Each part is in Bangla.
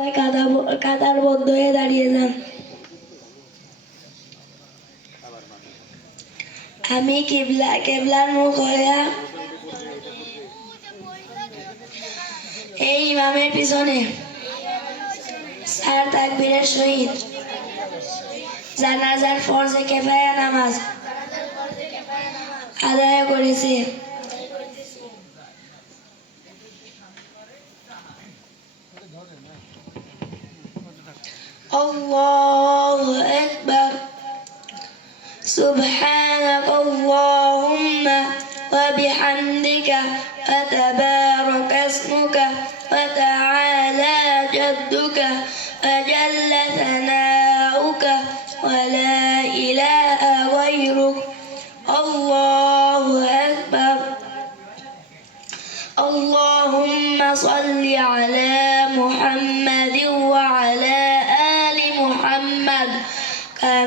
সবাই কাদা কাদার বদ্ধ হয়ে দাঁড়িয়ে যান। আমি কেবলা, কেবলার মুখ হইয়া এই ইমামের পিছনে চার তাকবীরের সহিত জানাজার ফরজে কেফায়া নামাজ আদায় করেছে। الله أكبر. سبحانك اللهم وبحمدك وتبارك اسمك وتعالى جدك وجل ثناؤك ولا إله غيرك. الله أكبر. اللهم صل على محمد وعلى آل محمد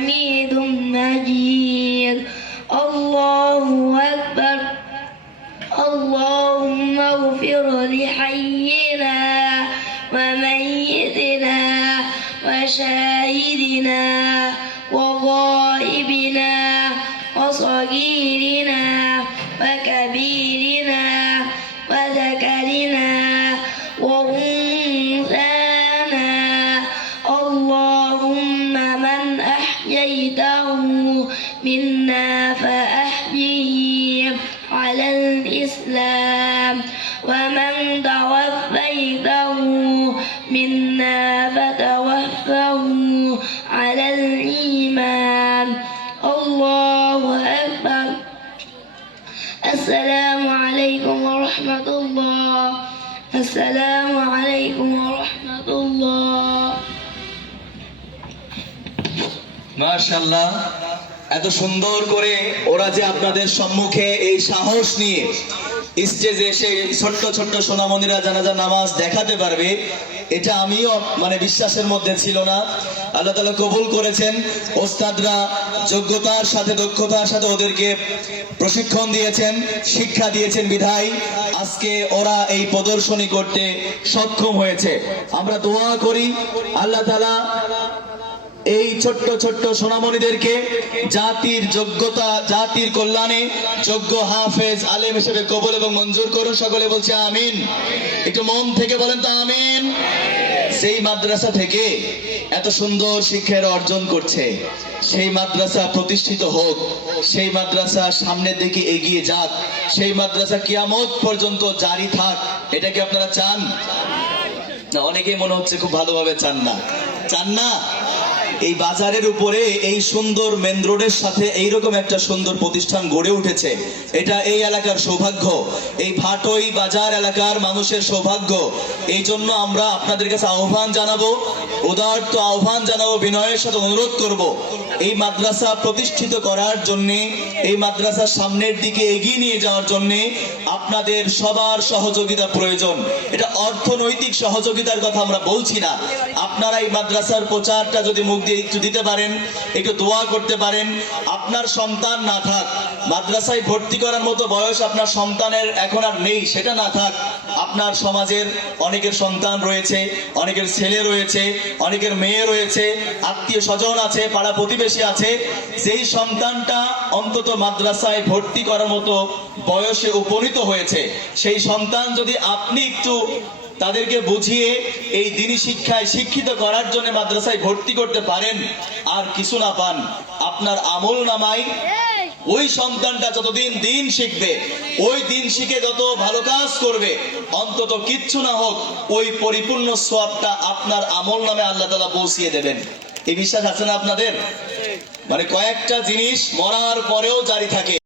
حميد مجيد. الله أكبر. اللهم اغفر لحينا وميتنا وشاهدنا وغائبنا وصغيرنا وكبيرنا منا فأحيه على الإسلام ومن توفيته منا فتوفه على الإيمان. الله أكبر. السلام عليكم ورحمة الله. السلام عليكم ورحمة الله. ما شاء الله এত সুন্দর করে ওরা যে আপনাদের সম্মুখে এই সাহস নিয়ে স্টেজে এসে ছোট্ট ছোট্ট সোনামণিরা জানাজা নামাজ দেখাতে পারবে, এটা আমিও মানে বিশ্বাসের মধ্যে ছিল না। আল্লাহ তালা কবুল করেছেন। ওস্তাদরা যোগ্যতার সাথে, দক্ষতার সাথে ওদেরকে প্রশিক্ষণ দিয়েছেন, শিক্ষা দিয়েছেন বিধায়। আজকে ওরা এই প্রদর্শনী করতে সক্ষম হয়েছে। আমরা দোয়া করি, আল্লাহ তালা এই ছোট্ট ছোট্ট সোনামণিদেরকে জাতির যোগ্যতা, জাতির কল্যাণে যোগ্য হাফেজ, আলেম হিসেবে কবল এবং মঞ্জুর করুন। সকলে বলছে আমিন। একটু মন থেকে বলেন তো আমিন। সেই মাদ্রাসা থেকে এত সুন্দর শিক্ষার অর্জন করছে। সেই মাদ্রাসা প্রতিষ্ঠিত হোক, সেই মাদ্রাসা সামনের দিকে এগিয়ে যাক, সেই মাদ্রাসা কিয়ামত পর্যন্ত জারি থাক, এটা কি আপনারা চান? না, অনেকেই মনে হচ্ছে খুব ভালোভাবে চান না। চান না? এই বাজারের উপরে এই সুন্দর মেন রোডের সাথে এইরকম একটা সুন্দর প্রতিষ্ঠান গড়ে উঠেছে। এটা এই এলাকার সৌভাগ্য। এই ভাটই বাজার এলাকার মানুষের সৌভাগ্য। এই জন্য আমরা আপনাদের কাছে আহ্বান জানাব, উদার্ত আহ্বান জানাব, বিনয়ের সাথে অনুরোধ করব। এই মাদ্রাসা প্রতিষ্ঠিত করার জন্যে, এই মাদ্রাসার সামনের দিকে এগিয়ে নিয়ে যাওয়ার জন্য আপনাদের সবার সহযোগিতা প্রয়োজন। এটা অর্থনৈতিক সহযোগিতার কথা আমরা বলছি না। আপনারা এই মাদ্রাসার প্রচারটা যদি মুখ দিয়ে একটু দিতে পারেন, একটু দোয়া করতে পারেন, আপনার সন্তান না থাক মাদ্রাসায় ভর্তি করার মতো বয়স আপনার সন্তানের এখন আর নেই, সেটা না থাক, আপনার সমাজের অনেকের সন্তান রয়েছে, অনেকের ছেলে রয়েছে, অনেকের মেয়ে রয়েছে, আত্মীয় স্বজন আছে, পাড়া প্রতিবেশী আছে, যেই সন্তানটা অন্তত মাদ্রাসায় ভর্তি করার মতো বয়সে উপনীত হয়েছে, সেই সন্তান যদি আপনি একটু তাদেরকে বুঝিয়ে এই দিনী শিক্ষায় শিক্ষিত করার জন্য মাদ্রাসায় ভর্তি করতে পারেন, আর কিছু না পান, আপনার আমল নামাই ওই সন্তানটা যতদিন দিন শিখবে, ওই দিন শিখে যত ভালো কাজ করবে, অন্তত কিচ্ছু না হোক, ওই পরিপূর্ণ সবটা আপনার আমল নামে আল্লাহ তালা পৌঁছিয়ে দেবেন। এই বিশ্বাস আছে না আপনাদের? মানে কয়েকটা জিনিস মরার পরেও জারি থাকে।